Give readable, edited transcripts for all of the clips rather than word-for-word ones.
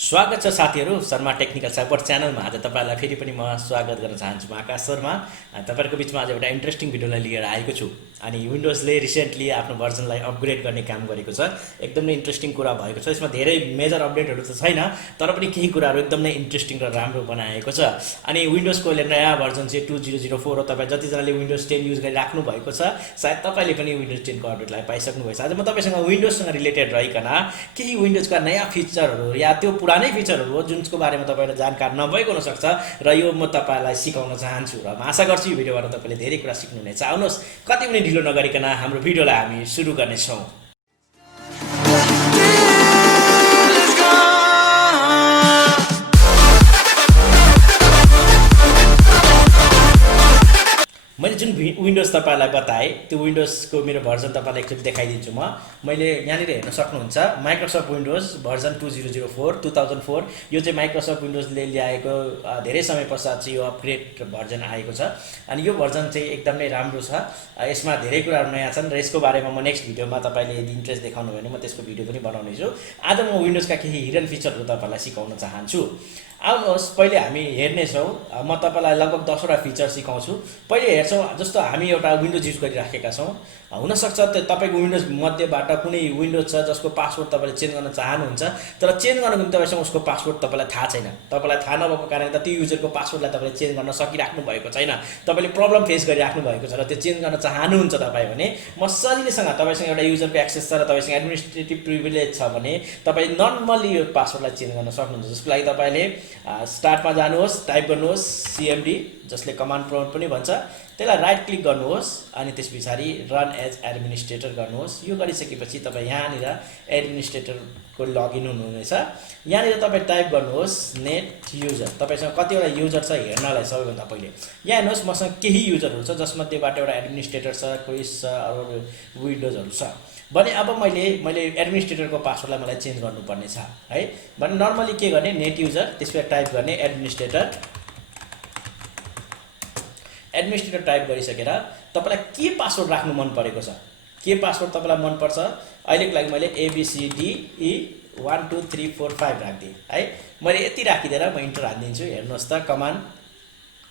स्वागत छ साथीहरू शर्मा टेक्निकल सपोर्ट च्यानलमा। आज तपाईहरुलाई फेरि पनि म स्वागत गर्न चाहन्छु। म आकाश शर्मा तपाईहरुको बीचमा आज एउटा इन्ट्रेस्टिङ भिडियोलाई लिएर आएको छु। अनि विन्डोजले रिसेन्टली आफ्नो भर्जनलाई अपग्रेड गर्ने काम गरेको छ। एकदमै इन्ट्रेस्टिङ कुरा भएको छ। यसमा धेरै मेजर अपडेटहरु त छैन, तर पनि केही कुराहरु एकदमै इन्ट्रेस्टिङ र राम्रो बनाएको छ। अनि विन्डोजको नयाँ भर्जन चाहिँ 2004 हो। तपाई जति जनाले विन्डोज 10 युज गरिराख्नु भएको छ, सायद तपाईले पनि विन्डोज 10 को अपडेटलाई पाइसक्नु भएको छ। आज म तपाईसँग विन्डोजसँग रिलेटेड रहिकन केही विन्डोजका नयाँ फिचरहरु या त्यो पुरानै फिचरहरु हो जुनको बारेमा तपाईलाई जानकार नभएको हुन सक्छ र यो म तपाईलाई सिकाउन चाहन्छु र म आशा गर्छु यो भिडियोबाट तपाईले धेरै कुरा सिक्नुहुनेछ। आउनुहोस् कति पनि ढिलो नगरिकन हाम्रो भिडियोलाई हामी सुरु गर्नेछौं। मैले जुन विन्डोज तपाईलाई बताए त्यो विन्डोजको मेरो भर्जन तपाईलाई एकचोटि देखाइदिन्छु। मैले यहाँनिर हेर्न सक्नुहुन्छ माइक्रोसफ्ट विन्डोज भर्जन 2004 यो चाहिँ माइक्रोसफ्ट विन्डोजले ल्याएको धेरै समय पश्चात चाहिँ यो अपग्रेड भर्जन आएको छ। अनि यो भर्जन चाहिँ एकदमै राम्रो छ। यसमा धेरै कुराहरु नयाँ छन् र यसको बारेमा म नेक्स्ट भिडियोमा तपाईले यदि इन्ट्रेस्ट देखाउनु भयो भने म त्यसको भिडियो पनि बनाउने छु। आज म विन्डोजका केही हिडन फिचरहरु तपाईलाई सिकाउन चाहन्छु। आउनुहोस् पहिले हामी हेर्नेछौँ। म तपाईलाई लगभग 10 वटा फिचर सिकाउँछु। पहिले हेर्छौँ जस्तो हामी एउटा विन्डोज युज गरिराखेका छौँ। हुन सक्छ तपाईको विन्डोज मध्येबाट कुनै विन्डोज छ जसको पासवर्ड तपाईले चेन्ज गर्न चाहनुहुन्छ, तर चेन्ज गर्नको निम्ति तपाईसँग उसको पासवर्ड तपाईलाई थाहा छैन। तपाईलाई थाहा नभएको कारणले त त्यो युजरको पासवर्डलाई तपाईले चेन्ज गर्न सकिराख्नु भएको छैन। तपाईले प्रब्लम फेस गरिराख्नु भएको छ र त्यो चेन्ज गर्न चाहनुहुन्छ तपाई भने म सजिलैसँग तपाईसँग एउटा युजरको एक्सेस छ र तपाईसँग एडमिनिस्ट्रेटिभ प्रिभिलेज छ भने तपाईले नर्मली यो पासवर्डलाई चेन्ज गर्न सक्नुहुन्छ। जसको लागि तपाईले स्टार्टमा जानुहोस्, टाइप गर्नुहोस् cmd जसले कमान्ड प्रम्प्ट पनि भन्छ, त्यसलाई राइट क्लिक गर्नुहोस् अनि त्यसपछि रन एज एडमिनिस्ट्रेटर गर्नुहोस्। यो गरिसकेपछि तपाई यहाँनिर एडमिनिस्ट्रेटरको लगइन हुनुहुनेछ। यहाँनिर तपाई टाइप गर्नुहोस् नेट युजर। तपाईसँग कतिवटा युजर छ हेर्नलाई सबैभन्दा पहिले यहाँ हेर्नुहोस् मसँग केही युजरहरु छ जसमध्येबाट एउटा एडमिनिस्ट्रेटर छ, क्विज छ, अरु विन्डोजहरु छ भने अब मैले एडमिनिस्ट्रेटरको पासवर्डलाई मलाई चेन्ज गर्नुपर्ने छ है। भने नर्मली के गर्ने नेट युजर त्यसपछि टाइप गर्ने एडमिनिस्ट्रेटर टाइप गरिसकेर तपाईलाई के पासवर्ड राख्नु मन परेको छ, के पासवर्ड तपाईलाई मन पर्छ। अहिलेको लागि मैले ABCDE12345 राख्दिए है। मैले यति राखिदिएर म इन्टर हान्दिन्छु। हेर्नुहोस् त कमान्ड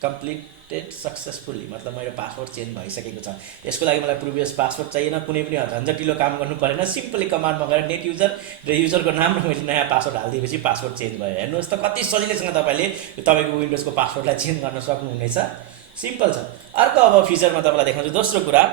कम्प्लिटेड सक्सेसफुली, मतलब मेरो पासवर्ड चेन्ज भइसकेको छ। यसको लागि मलाई प्रिभियस पासवर्ड चाहिएन, कुनै पनि झन्झटिलो काम गर्नु परेन। सिम्पली कमान्डमा गएर नेट युजर र युजरको नाम र मैले नयाँ पासवर्ड हाल्दिएपछि पासवर्ड चेन्ज भयो। हेर्नुहोस् त कति सजिलैसँग तपाईले तपाईको विन्डोजको पासवर्डलाई चेन्ज गर्न सक्नुहुनेछ। सिम्पल छ। अर्को अब फिचरमा तपाईलाई देखाउँछु। दोस्रो कुरा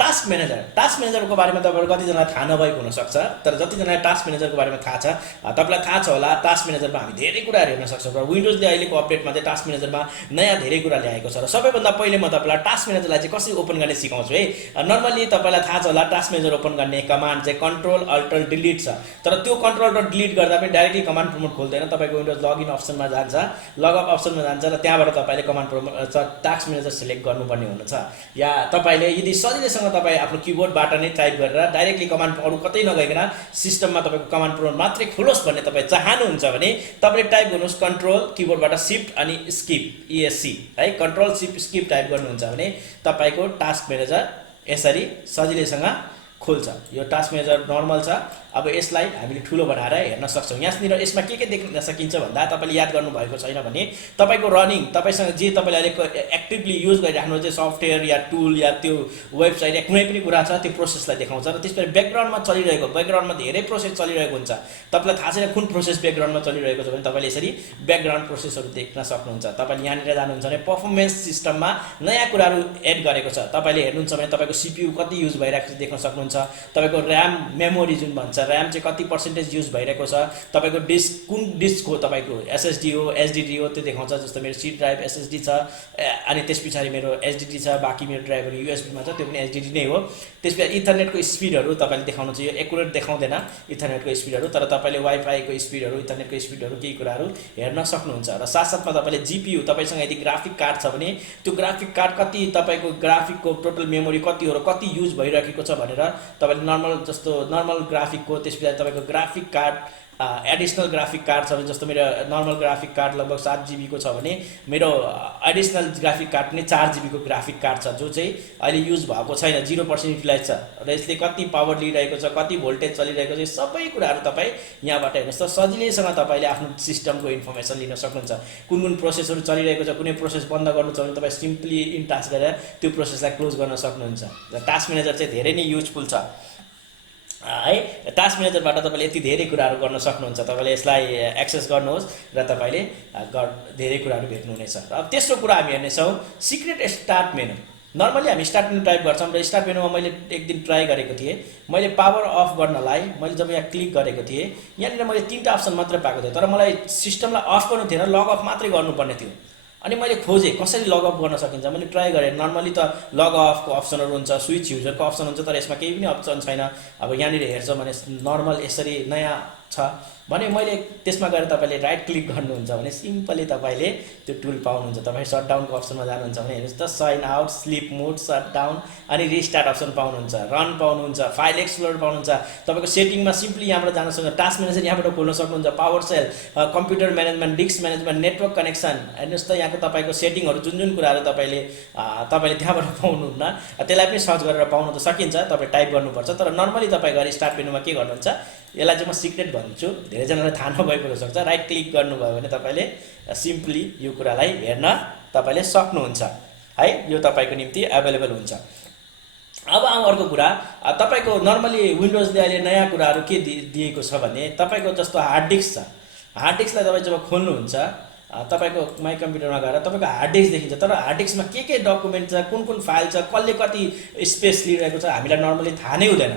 टास्क म्यानेजर। टास्क म्यानेजरको बारेमा तपाईहरु कतिजनालाई थाहा नभएको हुन सक्छ, तर जतिजनालाई टास्क म्यानेजरको बारेमा थाहा छ तपाईलाई थाहा छ होला टास्क म्यानेजरमा हामी धेरै कुराहरु हेर्न सक्छौं। र विन्डोजले अहिलेको अपडेटमा चाहिँ टास्क म्यानेजरमा नयाँ धेरै कुरा ल्याएको छ। र सबैभन्दा पहिले म तपाईलाई टास्क म्यानेजरलाई चाहिँ कसरी ओपन गर्ने सिकाउँछु है। नर्मली तपाईलाई थाहा छ होला टास्क म्यानेजर ओपन गर्ने कमान्ड चाहिँ कन्ट्रोल अल्ट डिलिट छ, तर त्यो कन्ट्रोल र डिलिट गर्दा पनि डाइरेक्टली कमान्ड प्रम्प्ट खोल्दैन। तपाईको विन्डोज लगइन अप्सनमा जान्छ, लगअप अप्सनमा जान्छ र त्यहाँबाट तपाईले command prompt task manager select गर्नुपर्ने हुनेछ। या तपाईले यदि सजिलैसँग तपाई आफ्नो किबोर्डबाट नै टाइप गरेर डाइरेक्टली कमान्ड अरु कतै नगइकन सिस्टममा तपाईको कमान्ड प्रम्प्ट मात्रै खुलोस् भन्ने तपाई चाहनुहुन्छ भने तपाईले टाइप गर्नुहोस् कन्ट्रोल किबोर्डबाट शिफ्ट अनि स्किप ESC है। कन्ट्रोल शिफ्ट स्किप टाइप गर्नुहुन्छ भने तपाईको टास्क म्यानेजर यसरी सजिलैसँग खोल्छ। यो टास्क म्यानेजर नर्मल छ। अब यसलाई हामीले ठुलो बनाएर हेर्न सक्छौं। यहाँनिर यसमा के देख्न सकिन्छ भन्दा तपाईले याद गर्नु भएको छैन भने तपाईको रनिङ तपाईसँग जे तपाईले अहिले एक्टिभली युज गरिराख्नु चाहिँ सफ्टवेयर या टुल या त्यो वेबसाइट या कुनै पनि कुरा छ त्यो प्रोसेसलाई देखाउँछ। र त्यसपछि ब्याकग्राउन्डमा चलिरहेको ब्याकग्राउन्डमा धेरै प्रोसेस चलिरहेको हुन्छ। तपाईलाई थाहा छैन कुन प्रोसेस ब्याकग्राउन्डमा चलिरहेको छ भने तपाईले यसरी ब्याकग्राउन्ड प्रोसेसहरु देख्न सक्नुहुन्छ। तपाईले यहाँनिर जानुहुन्छ भने परफर्मेन्स सिस्टममा नयाँ कुराहरु एड गरेको छ। तपाईले हेर्नुहुन्छ भने तपाईको CPU कति युज भइरहेको छ देख्न सक्नुहुन्छ। तपाईको RAM मेमोरी जुन भन्छ RAM चाहिँ कति % युज भइरहेको छ, तपाईको डिस्क कुन डिस्क हो, तपाईको SSD हो SSD हो त्यो देखाउँछ। जस्तो मेरो C ड्राइभ SSD छ अनि त्यसपछि मेरो SSD छ, बाकी मेरो ड्राइभहरु USB मा छ त्यो पनि SSD नै हो। त्यसपछि इथरनेटको स्पिडहरु तपाईले देखाउनु चाहिँ यो एकुरेट देखाउँदैन इथरनेटको स्पिडहरु, तर तपाईले वाइफाई को स्पिडहरु इथरनेटको स्पिडहरु केही कुराहरु हेर्न सक्नुहुन्छ। र साथसाथमा तपाईले GPU तपाईसँग यदि ग्राफिक कार्ड छ भने त्यो ग्राफिक कार्ड कति तपाईको ग्राफिकको टोटल मेमोरी कति हो र कति युज भइरहेको छ भनेर तपाईले नर्मल जस्तो नर्मल ग्राफिकको त्यसपछि तपाईको graphic card additional graphic card छ भने, जस्तो मेरो नर्मल ग्राफिक कार्ड लगभग 7 GB को छ भने मेरो एडिसनल ग्राफिक कार्ड पनि 4 GB को ग्राफिक कार्ड छ, जो चाहिँ अहिले युज भएको छैन, 0% युटिलाइज छ र यसले कति पावर लिइरहेको छ, कति भोल्टेज चलिरहेको छ, सबै कुराहरू तपाईँ यहाँबाट हेर्नुहोस् त सजिलैसँग तपाईँले आफ्नो सिस्टमको इन्फर्मेसन लिन सक्नुहुन्छ। कुन कुन प्रोसेसहरू चलिरहेको छ, कुनै प्रोसेस बन्द गर्नु छ भने तपाईँ सिम्पली इन टास्क गरेर त्यो प्रोसेसलाई क्लोज गर्न सक्नुहुन्छ। र टास्क म्यानेजर चाहिँ धेरै नै युजफुल छ है। टास्क म्यानेजरबाट तपाईँले यति धेरै कुराहरू गर्न सक्नुहुन्छ। तपाईँले यसलाई एक्सेस गर्नुहोस् र तपाईँले धेरै कुराहरू भेट्नुहुनेछ। र अब तेस्रो कुरा हामी हेर्नेछौँ सिक्रेट स्टार्ट मेनु। नर्मली हामी स्टार्ट मेनु टाइप गर्छौँ र स्टार्ट मेनुमा मैले एक दिन ट्राई गरेको थिएँ। मैले पावर अफ गर्नलाई मैले जब यहाँ क्लिक गरेको थिएँ, यहाँनिर मैले 3टा अप्सन मात्रै पाएको थिएँ, तर मलाई सिस्टमलाई अफ गर्नु थिएन, लग अफ मात्रै गर्नुपर्ने थियो। अनि मैले खोजेँ कसरी लग अफ गर्न सकिन्छ, मैले ट्राई गरेँ। नर्मली त लग अफको अप्सनहरू हुन्छ, स्विच युजरको अप्सन हुन्छ, तर यसमा केही पनि अप्सन छैन। अब यहाँनिर हेर्छौँ भने नर्मल यसरी नयाँ छ भने मैले त्यसमा गएर तपाईँले राइट क्लिक गर्नुहुन्छ भने सिम्पली तपाईँले त्यो टुल पाउनुहुन्छ। तपाईँ सटडाउनको अप्सनमा जानुहुन्छ भने हेर्नुहोस् त, साइन आउट, स्लिप मोड, सटडाउन अनि रिस्टार्ट अप्सन पाउनुहुन्छ, रन पाउनुहुन्छ, फाइल एक्सप्लोरर पाउनुहुन्छ। तपाईँको सेटिङमा सिम्पली यहाँबाट जान सक्नुहुन्छ, टास्क म्यानेजर यहाँबाट खोल्न सक्नुहुन्छ, PowerShell, computer management, disk management, network connection, हेर्नुहोस् त यहाँको तपाईँको सेटिङहरू जुन जुन कुराहरू तपाईँले त्यहाँबाट पाउनुहुन्न, त्यसलाई पनि सर्च गरेर पाउनु त सकिन्छ, तपाईँ टाइप गर्नुपर्छ। तर नर्मली तपाईँ गएर स्टार्ट मेनुमा के गर्नुहुन्छ, यसलाई चाहिँ म सिक्रेट भन्छु, धेरैजनालाई थाहा नभएको हुनसक्छ। राइट क्लिक गर्नुभयो भने तपाईँले सिम्पली यो कुरालाई हेर्न तपाईँले सक्नुहुन्छ है, यो तपाईँको निम्ति एभाइलेबल हुन्छ। अब आउँ अर्को कुरा, तपाईँको नर्मली विन्डोजले अहिले नयाँ कुराहरू के दिएको छ भने, तपाईँको जस्तो हार्ड डिस्क छ, हार्ड डिस्कलाई तपाईँ जब खोल्नुहुन्छ तपाईँको माई कम्प्युटरमा गएर तपाईँको हार्ड डिस्क देखिन्छ, तर हार्ड डिस्कमा के डकुमेन्ट छ, कुन कुन फाइल छ, कसले कति स्पेस लिइरहेको छ हामीलाई नर्मली थाहा नै हुँदैन।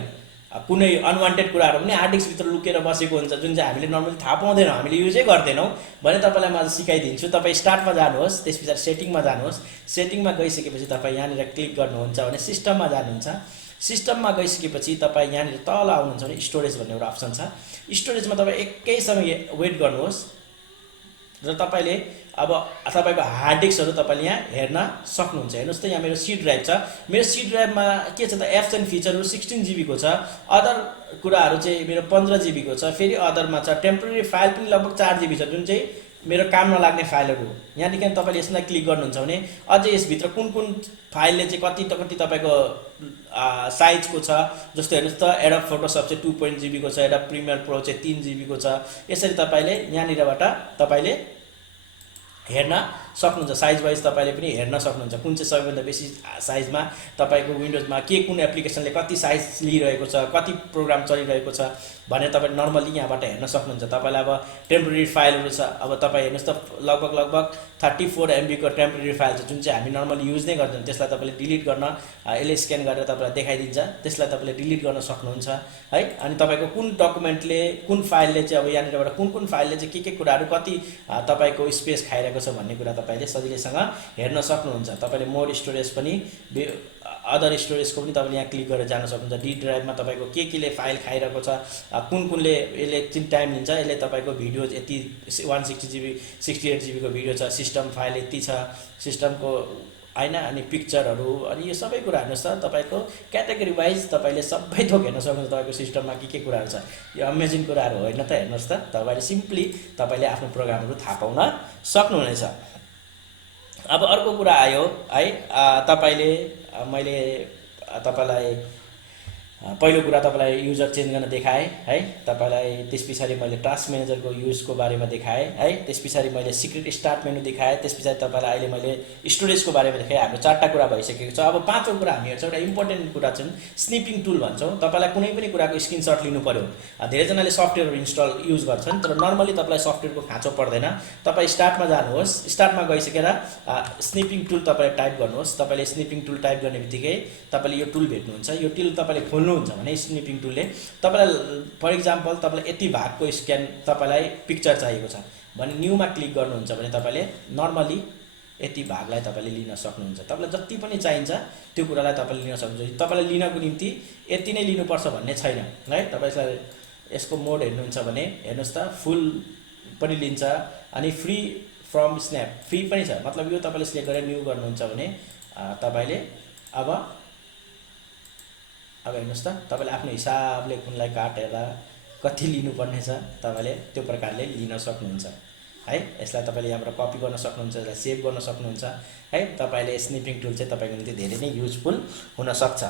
कुनै अनवान्टेड कुराहरू पनि हार्ड डिस्कभित्र लुकेर बसेको हुन्छ, जुन चाहिँ हामीले नर्मली थाहा पाउँदैनौँ, हामीले युजै गर्दैनौँ भने तपाईँलाई म आज सिकाइदिन्छु। तपाईँ स्टार्टमा जानुहोस्, त्यस पछाडि सेटिङमा जानुहोस्। सेटिङमा गइसकेपछि तपाईँ यहाँनिर क्लिक गर्नुहुन्छ भने सिस्टममा जानुहुन्छ। सिस्टममा गइसकेपछि तपाईँ यहाँनिर तल आउनुहुन्छ भने स्टोरेज भन्ने एउटा अप्सन छ। स्टोरेजमा तपाईँ एकै समय वेट गर्नुहोस् र तपाईँले अब तपाईँको हार्ड डिस्कहरू तपाईँले यहाँ हेर्न सक्नुहुन्छ। हेर्नुहोस् त, यहाँ मेरो सी ड्राइभ छ। मेरो सी ड्राइभमा के छ त, एप्स एन्ड फिचरहरू 16 GB को छ, अदर कुराहरू चाहिँ मेरो 15 GB को छ, फेरि अदरमा छ, टेम्पोरेरी फाइल पनि लगभग 4 GB छ, जुन चाहिँ मेरो काम नलाग्ने फाइलहरू। यहाँदेखि तपाईँले यसलाई क्लिक गर्नुहुन्छ भने अझै यसभित्र कुन कुन फाइलले चाहिँ कति तपाईँको साइजको छ, जस्तो हेर्नुहोस् त, एडोब फोटोसप चाहिँ 2 GB को छ, एडोब प्रिमियर प्रो चाहिँ 3 GB को छ। यसरी तपाईँले यहाँनिरबाट तपाईँले हेर्न सक्नुहुन्छ, साइज वाइज तपाईँले पनि हेर्न सक्नुहुन्छ कुन चाहिँ सबैभन्दा बेसी साइजमा तपाईँको विन्डोजमा के कुन एप्लिकेसनले कति साइज लिइरहेको छ, कति प्रोग्राम चलिरहेको छ भने तपाईँ नर्मली यहाँबाट हेर्न सक्नुहुन्छ। तपाईँलाई अब टेम्पोरेरी फाइलहरू छ, अब तपाईँ हेर्नुहोस् त, लगभग 34 MB को टेम्पोरेरी फाइल छ, जुन चाहिँ हामी नर्मली युज नै गर्दैनौँ। त्यसलाई तपाईँले डिलिट गर्न यसले स्क्यान गरेर तपाईँलाई देखाइदिन्छ, त्यसलाई तपाईँले डिलिट गर्न सक्नुहुन्छ है। अनि तपाईँको कुन डकुमेन्टले, कुन फाइलले चाहिँ, अब यहाँनिरबाट कुन कुन फाइलले चाहिँ के कुराहरू कति तपाईँको स्पेस खाइरहेको छ भन्ने कुरा तपाईँले सजिलैसँग हेर्न सक्नुहुन्छ। तपाईँले मोड स्टोरेज पनि, अदर स्टोरेजको पनि तपाईँले यहाँ क्लिक गरेर जान सक्नुहुन्छ। डी ड्राइभमा तपाईँको केले फाइल खाइरहेको छ, कुन कुनले यसले एकछिन टाइम लिन्छ, यसले तपाईँको भिडियो यति 160 GB 68 GB को भिडियो छ, सिस्टम फाइल यति छ, सिस्टमको होइन, अनि पिक्चरहरू, अनि यो सबै कुरा हेर्नुहोस् त, तपाईँको क्याटेगोरी वाइज तपाईँले सबै थोक हेर्न सक्नुहुन्छ। तपाईँको सिस्टममा के कुराहरू छ, यो अमेजिङ कुराहरू होइन त। हेर्नुहोस् त, तपाईँले सिम्पली तपाईँले आफ्नो प्रोग्रामहरू थाहा पाउन सक्नुहुनेछ। अब अर्को कुरा आयो है, तपाईँले मैले तपाईँलाई पहिलो कुरा तपाईँलाई युजर चेन्ज गर्न देखाएँ है, तपाईँलाई त्यस पछाडि मैले टास्क म्यानेजरको युजको बारेमा देखाएँ है, त्यस पछाडि मैले सिक्रेट स्टार्ट मेनु देखाएँ, त्यस पछाडि तपाईँलाई अहिले मैले स्टोरेजको बारेमा देखाएँ। हाम्रो 4टा कुरा भइसकेको छ। अब 5औं कुरा हामी हेर्छौँ, एउटा इम्पोर्टेन्ट कुरा चाहिँ स्निपिङ टुल भन्छौँ। तपाईँलाई कुनै पनि कुराको स्क्रिनसट लिनु पऱ्यो, धेरैजनाले सफ्टवेयर इन्स्टल युज गर्छन्, तर नर्मली तपाईँलाई सफ्टवेयरको खाँचो पर्दैन। तपाईँ स्टार्टमा जानुहोस्, स्टार्टमा गइसकेर स्निपिङ टुल तपाईँले टाइप गर्नुहोस्। तपाईँले स्निपिङ टुल टाइप गर्ने बित्तिकै तपाईँले यो टुल भेट्नुहुन्छ। यो टुल तपाईँले खोल्नुहुन्छ भने स्निपिङ टुलले तपाईँलाई, फर इक्जाम्पल तपाईँलाई यति भागको स्क्यान, तपाईँलाई पिक्चर चाहिएको छ भने न्यूमा क्लिक गर्नुहुन्छ भने तपाईँले नर्मली यति भागलाई तपाईँले लिन सक्नुहुन्छ। तपाईँलाई जति पनि चाहिन्छ त्यो कुरालाई तपाईँले लिन सक्नुहुन्छ। तपाईँलाई लिनको निम्ति यति नै लिनुपर्छ भन्ने छैन है। तपाईँलाई यसको मोड हेर्नुहुन्छ भने हेर्नुहोस् त, फुल पनि लिन्छ अनि फ्री फ्रम स्न्याप फ्री पनि छ। मतलब यो तपाईँले सिलेक्ट गरेर न्यू गर्नुहुन्छ भने तपाईँले अब हेर्नुहोस् त, तपाईँले आफ्नो हिसाबले कुनलाई काटेर कति लिनुपर्ने छ तपाईँले त्यो प्रकारले लिन सक्नुहुन्छ है। यसलाई तपाईँले यहाँबाट कपी गर्न सक्नुहुन्छ, यसलाई सेभ गर्न सक्नुहुन्छ है। तपाईँले स्निपिङ टुल चाहिँ तपाईँको निम्ति धेरै नै युजफुल हुनसक्छ।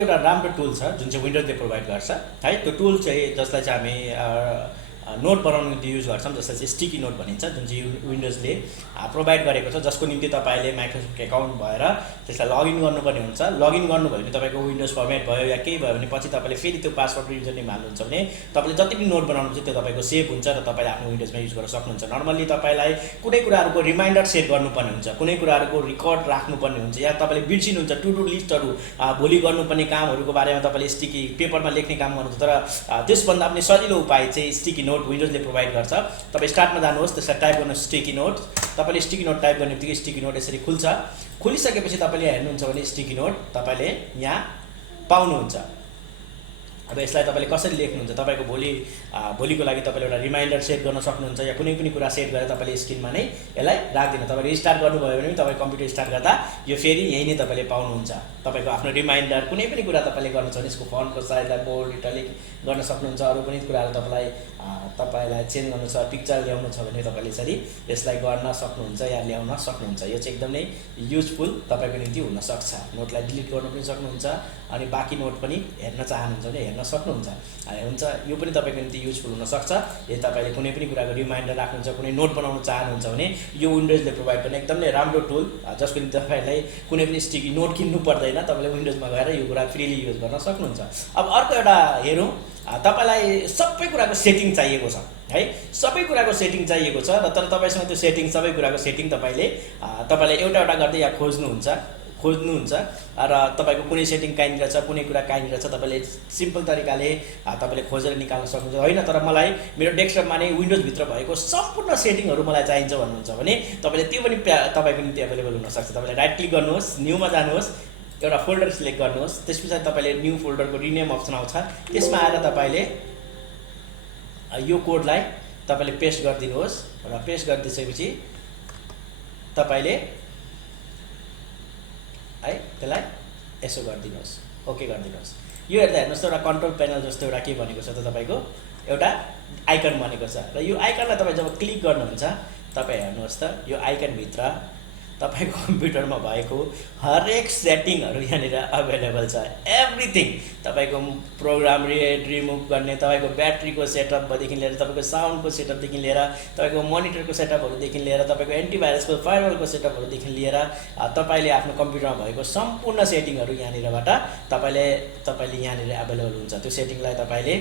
एउटा राम्रो टुल छ जुन चाहिँ विन्डोजले प्रोभाइड गर्छ है। त्यो टुल चाहिँ जसलाई चाहिँ हामी नोट बनाउनु निम्ति युज गर्छौँ, जसलाई चाहिँ स्टिकी नोट भनिन्छ, जुन चाहिँ विन्डोजले प्रोभाइड गरेको छ, जसको निम्ति तपाईँले माइक्रोसफ्ट एकाउन्ट भएर त्यसलाई लगइन गर्नुपर्ने हुन्छ। लगइन गर्नुभयो भने तपाईँको विन्डोज फर्मेट भयो या केही भयो भने पछि तपाईँले फेरि त्यो पासवर्ड र युजर नेम हाल्नुहुन्छ भने तपाईँले जति पनि नोट बनाउनुहुन्छ त्यो तपाईँको सेभ हुन्छ र तपाईँले आफ्नो विन्डोजमा युज गर्न सक्नुहुन्छ। नर्मल्ली तपाईँलाई कुनै कुराहरूको रिमाइन्डर सेट गर्नुपर्ने हुन्छ, कुनै कुराहरूको रेकर्ड राख्नुपर्ने हुन्छ, या तपाईँले बिर्सिनुहुन्छ टु डु लिस्टहरू, भोलि गर्नुपर्ने कामहरूको बारेमा तपाईँले स्टिकी पेपरमा लेख्ने काम गर्नुहुन्छ। तर त्यसभन्दा पनि सजिलो उपाय चाहिँ स्टिकी नोट विन्डोजले प्रोभाइड गर्छ। तपाईँ स्टार्टमा जानुहोस्, त्यसलाई टाइप गर्नुहोस् स्टिकी नोट। तपाईँले स्टिकी नोट टाइप गर्ने बित्तिकै स्टिकी नोट यसरी खुल्छ। खुलिसकेपछि तपाईँले हेर्नुहुन्छ भने स्टिकी नोट तपाईँले यहाँ पाउनुहुन्छ। अब यसलाई तपाईँले कसरी लेख्नुहुन्छ, तपाईँको भोलिको लागि तपाईँले एउटा रिमाइन्डर सेट गर्न सक्नुहुन्छ, या कुनै पनि कुरा सेट गरेर तपाईँले स्क्रिनमा नै यसलाई राख्दिनु। तपाईँले रिस्टार्ट गर्नुभयो भने तपाईँ कम्प्युटर स्टार्ट गर्दा यो फेरि यही नै तपाईँले पाउनुहुन्छ। तपाईँको आफ्नो रिमाइन्डर कुनै पनि कुरा तपाईँले गर्नु छ भने यसको फन्टको साइजलाई बोल्ड इटालिक गर्न सक्नुहुन्छ। अरू पनि कुराहरू तपाईँलाई चेन्ज गर्नु छ, पिक्चर ल्याउनु छ भने तपाईँले यसरी यसलाई गर्न सक्नुहुन्छ या ल्याउन सक्नुहुन्छ। यो चाहिँ एकदमै युजफुल तपाईँको निम्ति हुनसक्छ। नोटलाई डिलिट गर्नु पनि सक्नुहुन्छ, अनि बाँकी नोट पनि हेर्न चाहनुहुन्छ भने हेर्न सक्नुहुन्छ। हुन्छ, यो पनि तपाईँको निम्ति युजफुल हुनसक्छ। यदि तपाईँले कुनै पनि कुराको रिमाइन्डर राख्नुहुन्छ, कुनै नोट बनाउन चाहनुहुन्छ भने यो विन्डोजले प्रोभाइड गर्ने एकदमै राम्रो टुल, जसको निम्ति तपाईँलाई कुनै पनि स्टिकी नोट किन्नु पर्दैन। तपाईँले विन्डोजमा गएर यो कुरा फ्रीली युज गर्न सक्नुहुन्छ। अब अर्को एउटा हेरौँ, तपाईँलाई सबै कुराको सेटिङ चाहिएको छ है। सबै कुराको सेटिङ चाहिएको छ र तर तपाईँसँग त्यो सेटिङ सबै कुराको सेटिङ तपाईँले एउटा एउटा गर्दै यहाँ खोज्नुहुन्छ र तपाईँको कुनै सेटिङ कहाँनिर छ, कुनै कुरा कहाँनिर छ, तपाईँले सिम्पल तरिकाले तपाईँले खोजेर निकाल्न सक्नुहुन्छ। होइन, तर मलाई मेरो डेस्कटपमा नै विन्डोजभित्र भएको सम्पूर्ण सेटिङहरू मलाई चाहिन्छ भन्नुहुन्छ भने तपाईँले त्यो पनि तपाईँको निम्ति एभाइलेबल हुनसक्छ। तपाईँले राइट क्लिक गर्नुहोस्, न्यूमा जानुहोस्, एउटा फोल्डर सिलेक्ट गर्नुहोस्, त्यस पछाडि तपाईँले न्यू फोल्डरको रिनेम अप्सन आउँछ, त्यसमा आएर तपाईँले यो कोडलाई तपाईँले पेस्ट गरिदिनुहोस् र पेस्ट गरिदिसकेपछि तपाईँले है त्यसलाई यसो गरिदिनुहोस्, ओके गरिदिनुहोस्। यो हेर्दा हेर्नुहोस् त एउटा कन्ट्रोल प्यानल जस्तो एउटा के भनेको छ त, तपाईँको एउटा आइकन बनेको छ र यो आइकनलाई तपाईँ जब क्लिक गर्नुहुन्छ तपाईँ हेर्नुहोस् त यो आइकनभित्र तपाईँको कम्प्युटरमा भएको हरेक सेटिङहरू यहाँनिर अभाइलेबल छ। एभ्रिथिङ, तपाईँको प्रोग्राम रिमुभ गर्ने, तपाईँको ब्याट्रीको सेटअपदेखि लिएर, तपाईँको साउन्डको सेटअपदेखि लिएर, तपाईँको मोनिटरको सेटअपहरूदेखि लिएर, तपाईँको एन्टिभाइरसको फायरवलको सेटअपहरूदेखि लिएर तपाईँले आफ्नो कम्प्युटरमा भएको सम्पूर्ण सेटिङहरू यहाँनिरबाट तपाईँले यहाँनिर एभाइलेबल हुन्छ। त्यो सेटिङलाई तपाईँले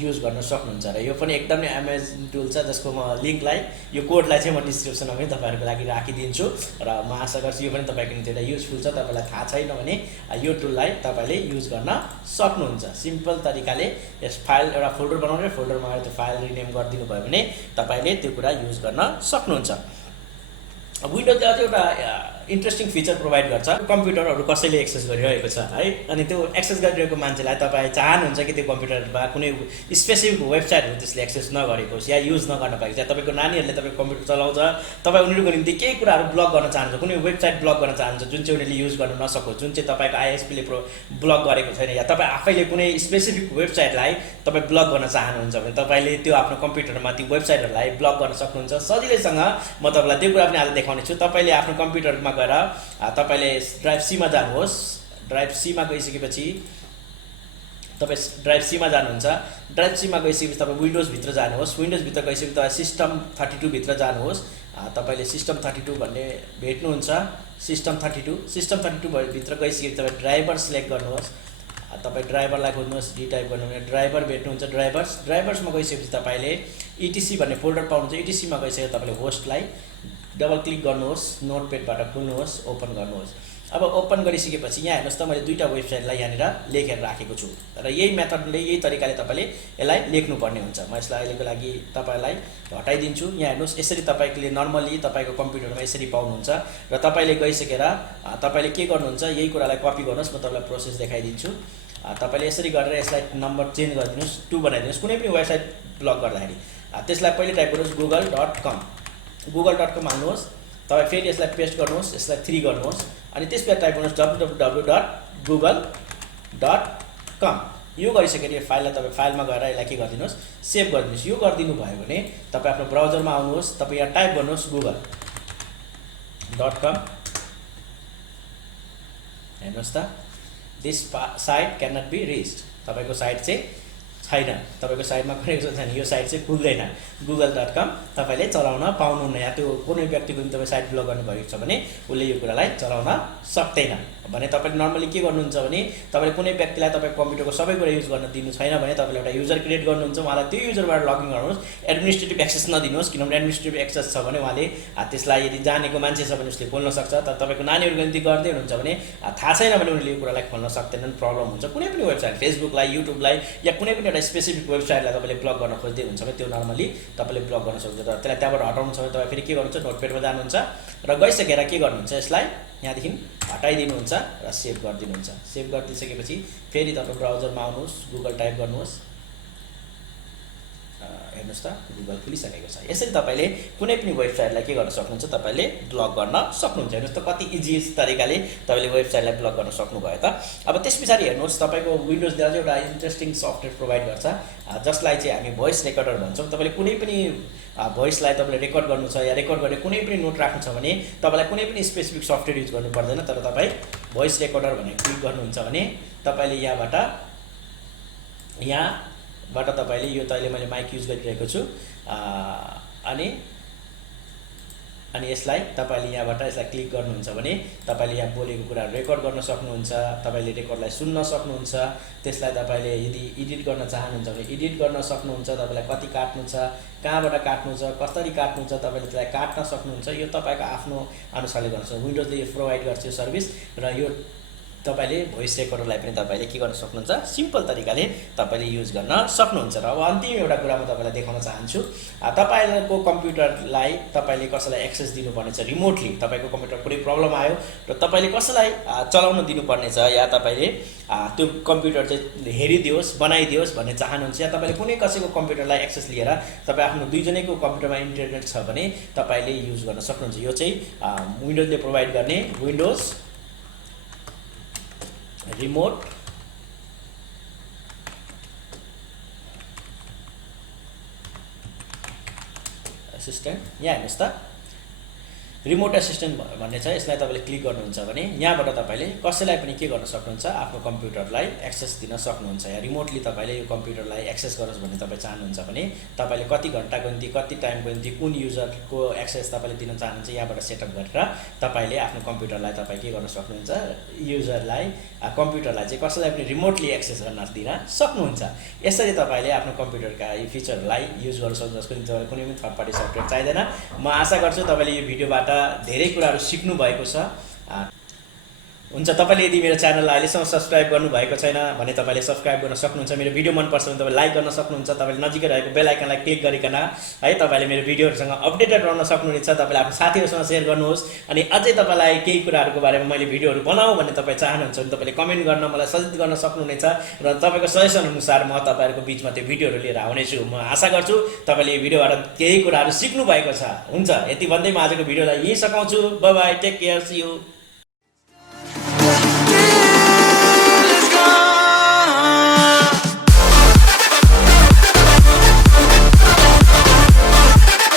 युज गर्न सक्नुहुन्छ र यो पनि एकदमै अमेजिङ टुल छ, जसको म लिङ्कलाई यो कोडलाई चाहिँ म डिस्क्रिप्सनमा पनि तपाईँहरूको लागि राखिदिन्छु र म आशा गर्छु यो पनि तपाईँको निम्ति एउटा युजफुल छ। तपाईँलाई थाहा छैन भने यो टुललाई तपाईँले युज गर्न सक्नुहुन्छ। सिम्पल तरिकाले यस फाइल एउटा फोल्डर बनाउनु, फोल्डरमा गएर त्यो फाइल रिनेम गरिदिनु भयो भने तपाईँले त्यो कुरा युज गर्न सक्नुहुन्छ। विन्डोजले अझै एउटा इन्ट्रेस्टिङ फिचर प्रोभाइड गर्छ, कम्प्युटरहरू कसैले एक्सेस गरिरहेको छ है, अनि त्यो एक्सेस गरिरहेको मान्छेलाई तपाईँ चाहनुहुन्छ कि त्यो कम्प्युटरमा कुनै स्पेसिफिक वेबसाइटहरू त्यसले एक्सेस नगरेको होस् या युज नगर्न पाएको छ। तपाईँको नानीहरूले तपाईँको कम्प्युटर चलाउँछ, तपाईँ उनीहरूको निम्ति केही कुराहरू ब्लक गर्न चाहनुहुन्छ, कुनै वेबसाइट ब्लक गर्न चाहनुहुन्छ जुन चाहिँ उनीहरूले युज गर्न नसकोस्, जुन चाहिँ तपाईँको आइएसपीले ब्लक गरेको छैन, या तपाईँ आफैले कुनै स्पेसिफिक वेबसाइटलाई तपाईँ ब्लक गर्न चाहनुहुन्छ भने तपाईँले त्यो आफ्नो कम्प्युटरमा त्यो वेबसाइटहरूलाई ब्लक गर्न सक्नुहुन्छ सजिलैसँग। म तपाईँलाई त्यो कुरा पनि आज देखाउने छु। तपाईँले आफ्नो कम्प्युटरमा गएर तपाईँले ड्राइभ सीमा जानुहोस्, ड्राइभ सीमा गइसकेपछि तपाईँ ड्राइभ सीमा जानुहुन्छ, ड्राइभ सीमा गइसकेपछि तपाईँ विन्डोजभित्र जानुहोस्, विन्डोजभित्र गइसकेपछि तपाईँ सिस्टम 32 भित्र जानुहोस्, तपाईँले सिस्टम 32 भन्ने भेट्नुहुन्छ। सिस्टम 32 भित्र गइसकेपछि तपाईँ ड्राइभर सिलेक्ट गर्नुहोस्, तपाईँ ड्राइभरलाई खोज्नुहोस्, डी टाइप गर्नु भने ड्राइभर भेट्नुहुन्छ। ड्राइभर्समा गइसकेपछि तपाईँले इटिसी भन्ने फोल्डर पाउनुहुन्छ, इटिसीमा गइसकेपछि तपाईँले होस्टलाई डबल क्लिक गर्नुहोस्, नोटप्याडबाट खोल्नुहोस्, ओपन गर्नुहोस्। अब ओपन गरिसकेपछि यहाँ हेर्नुहोस् त मैले दुईवटा वेबसाइटलाई यहाँनिर लेखेर राखेको छु र यही मेथडले यही तरिकाले तपाईँले यसलाई लेख्नुपर्ने हुन्छ। म यसलाई अहिलेको लागि तपाईँलाई हटाइदिन्छु। यहाँ हेर्नुहोस्, यसरी तपाईँले नर्मली तपाईँको कम्प्युटरमा यसरी पाउनुहुन्छ र तपाईँले गइसकेर तपाईँले के गर्नुहुन्छ, यही कुरालाई कपी गर्नुहोस्, म तपाईँलाई प्रोसेस देखाइदिन्छु। तपाईँले यसरी गरेर यसलाई नम्बर चेन्ज गरिदिनुहोस्, 2 बनाइदिनुहोस्। कुनै पनि वेबसाइट ब्लक गर्दाखेरि त्यसलाई पहिले टाइप गर्नुहोस् google.com हाल्नुहोस्, तपाईँ फेरि यसलाई पेस्ट गर्नुहोस्, यसलाई 3 गर्नुहोस्, अनि त्यसपछि टाइप गर्नुहोस् www.google.com। यो गरिसकेर यो फाइललाई तपाईँ फाइलमा गएर यसलाई के गरिदिनुहोस् सेभ गरिदिनुहोस्। यो गरिदिनु भयो भने तपाईँ आफ्नो ब्राउजरमा आउनुहोस्, तपाईँ यहाँ टाइप गर्नुहोस् google.com। हेर्नुहोस् त this site can not be reached, तपाईँको साइट चाहिँ छैन, तपाईँको साइटमा कनेक्सन छैन, यो साइट चाहिँ खुल्दैन। google.com तपाईँले चलाउन पाउनुहुन्न, या त्यो कुनै व्यक्तिको पनि तपाईँ साइट ब्लक गर्नुभएको छ भने उसले यो कुरालाई चलाउन सक्दैन। भने तपाईँले नर्मली के गर्नुहुन्छ भने तपाईँले कुनै व्यक्तिलाई तपाईँको कम्प्युटरको सबै कुरा युज गर्न दिनु छैन भने तपाईँले एउटा युजर क्रिएट गर्नुहुन्छ, उहाँलाई त्यो युजरबाट लगइन गर्नुहोस्, एडमिनिस्ट्रेटिभ एक्सेस नदिनुहोस्, किनभने एडमिनिस्ट्रेटिभ एक्सेस छ भने उहाँले त्यसलाई यदि जानेको मान्छे छ भने उसले खोल्न सक्छ। तर तपाईँको नानीहरूको निम्ति गर्दै हुनुहुन्छ भने थाहा छैन भने उनीहरूले यो कुरालाई खोल्न सक्दैनन्, प्रब्लम हुन्छ। कुनै पनि वेबसाइट फेसबुकलाई, युट्युबलाई या कुनै पनि एउटा स्पेसिफिक वेबसाइटलाई तपाईँले ब्लक गर्न खोज्दै हुन्छ भने त्यो नर्मली तपाईँले ब्लक गर्न सक्नुहुन्छ। तर त्यसलाई त्यहाँबाट हटाउनु छ भने तपाईँ फेरि के गर्नुहुन्छ, नोटप्याडमा जानुहुन्छ र गइसकेर के गर्नुहुन्छ, यसलाई यहाँदेखि हटाइदिनुहुन्छ र सेभ गरिदिनुहुन्छ। सेभ गरिदिसकेपछि फेरि तपाईँ ब्राउजरमा आउनुहोस्, गुगल टाइप गर्नुहोस्, हेर्नुहोस् त गुगल खुलिसकेको छ। यसरी तपाईँले कुनै पनि वेबसाइटलाई के गर्न सक्नुहुन्छ, तपाईँले ब्लक गर्न सक्नुहुन्छ। हेर्नुहोस् त कति इजी तरिकाले तपाईँले वेबसाइटलाई ब्लक गर्न सक्नुभयो त। अब त्यस पछाडि हेर्नुहोस् तपाईँको विन्डोजले अझै एउटा इन्ट्रेस्टिङ सफ्टवेयर प्रोभाइड गर्छ जसलाई चाहिँ हामी भोइस रेकर्डर भन्छौँ। तपाईँले कुनै पनि भोइसलाई तपाईँले रेकर्ड गर्नु छ या रेकर्ड गर्ने कुनै पनि नोट राख्नु छ भने तपाईँलाई कुनै पनि स्पेसिफिक सफ्टवेयर युज गर्नु पर्दैन। तर तपाईँ भोइस रेकर्डर भनेर क्लिक गर्नुहुन्छ भने तपाईँले यहाँबाट तपाईँले यो त अहिले मैले माइक युज गरिरहेको छु अनि यसलाई तपाईँले यहाँबाट यसलाई क्लिक गर्नुहुन्छ भने तपाईँले यहाँ बोलेको कुराहरू रेकर्ड गर्न सक्नुहुन्छ, तपाईँले रेकर्डलाई सुन्न सक्नुहुन्छ। त्यसलाई तपाईँले यदि एडिट गर्न चाहनुहुन्छ भने एडिट गर्न सक्नुहुन्छ, तपाईँलाई कति काट्नु छ, कहाँबाट काट्नु छ, कसरी काट्नु छ, तपाईँले त्यसलाई काट्न सक्नुहुन्छ। यो तपाईँको आफ्नो अनुसारले गर्न सक्नुहुन्छ। विन्डोजले यो प्रोभाइड गर्छ यो सर्भिस र यो तपाईँले भोइस रेकर्डरलाई पनि तपाईँले के गर्न सक्नुहुन्छ, सिम्पल तरिकाले तपाईँले युज गर्न सक्नुहुन्छ। र अब अन्तिम एउटा कुरा म तपाईँलाई देखाउन चाहन्छु, तपाईँको कम्प्युटरलाई तपाईँले कसैलाई एक्सेस दिनुपर्ने छ रिमोटली। तपाईँको कम्प्युटर कुनै प्रब्लम आयो र तपाईँले कसैलाई चलाउन दिनुपर्ने छ या तपाईँले त्यो कम्प्युटर चाहिँ हेरिदियोस्, बनाइदियोस् भन्ने चाहनुहुन्छ, या तपाईँले कुनै कसैको कम्प्युटरलाई एक्सेस लिएर तपाईँ आफ्नो दुईजनैको कम्प्युटरमा इन्टरनेट छ भने तपाईँले युज गर्न सक्नुहुन्छ। यो चाहिँ विन्डोजले प्रोभाइड गर्ने विन्डोज रिमोट एसिस्टेन्ट। यहाँ हेर्नुहोस् त रिमोट एसिस्टेन्ट भन्ने छ, यसलाई तपाईँले क्लिक गर्नुहुन्छ भने यहाँबाट तपाईँले कसैलाई पनि के गर्न सक्नुहुन्छ, आफ्नो कम्प्युटरलाई एक्सेस दिन सक्नुहुन्छ। या रिमोटली तपाईँले यो कम्प्युटरलाई एक्सेस गरोस् भन्ने तपाईँ चाहनुहुन्छ भने तपाईँले कति घन्टाको निम्ति, कति टाइमको निम्ति, कुन युजरको एक्सेस तपाईँले दिन चाहनुहुन्छ यहाँबाट सेटअप गरेर तपाईँले आफ्नो कम्प्युटरलाई तपाईँ के गर्न सक्नुहुन्छ, युजरलाई कम्प्युटरलाई चाहिँ कसैलाई पनि रिमोटली एक्सेस गर्न दिन सक्नुहुन्छ। यसरी तपाईँले आफ्नो कम्प्युटरका यी फिचरहरूलाई युज गर्न सक्नुहुन्छ, जसको निम्ति तपाईँले कुनै पनि थर्ड पार्टी सफ्टवेयर चाहिँदैन। म आशा गर्छु तपाईँले यो भिडियोबाट धेरै कुराहरू सिक्नु भएको छ। हुन्छ, तपाईँले यदि मेरो च्यानललाई अहिलेसम्म सब्सक्राइब गर्नुभएको छैन भने तपाईँले सब्सक्राइब गर्न सक्नुहुन्छ। मेरो भिडियो मनपर्छ भने तपाईँले लाइक गर्न सक्नुहुन्छ। तपाईँले नजिकै रहेको बेल आइकनलाई क्लिक गरिकन है तपाईँले मेरो भिडियोहरूसँग अपडेटेड रहन सक्नुहुनेछ। तपाईँले आफ्नो साथीहरूसँग सेयर गर्नुहोस्। अनि अझै तपाईँलाई केही कुराहरूको बारेमा मैले भिडियोहरू बनाऊ भन्ने तपाईँ चाहनुहुन्छ भने तपाईँले कमेन्ट गर्न मलाई सजेस्ट गर्न सक्नुहुनेछ र तपाईँको सजेसन अनुसार म तपाईँहरूको बिचमा त्यो भिडियोहरू लिएर आउनेछु। म आशा गर्छु तपाईँले यो भिडियोबाट केही कुराहरू सिक्नु भएको छ। हुन्छ, यति भन्दै म आजको भिडियोलाई यहीँ सघाउँछु। Bye bye, take care, see you.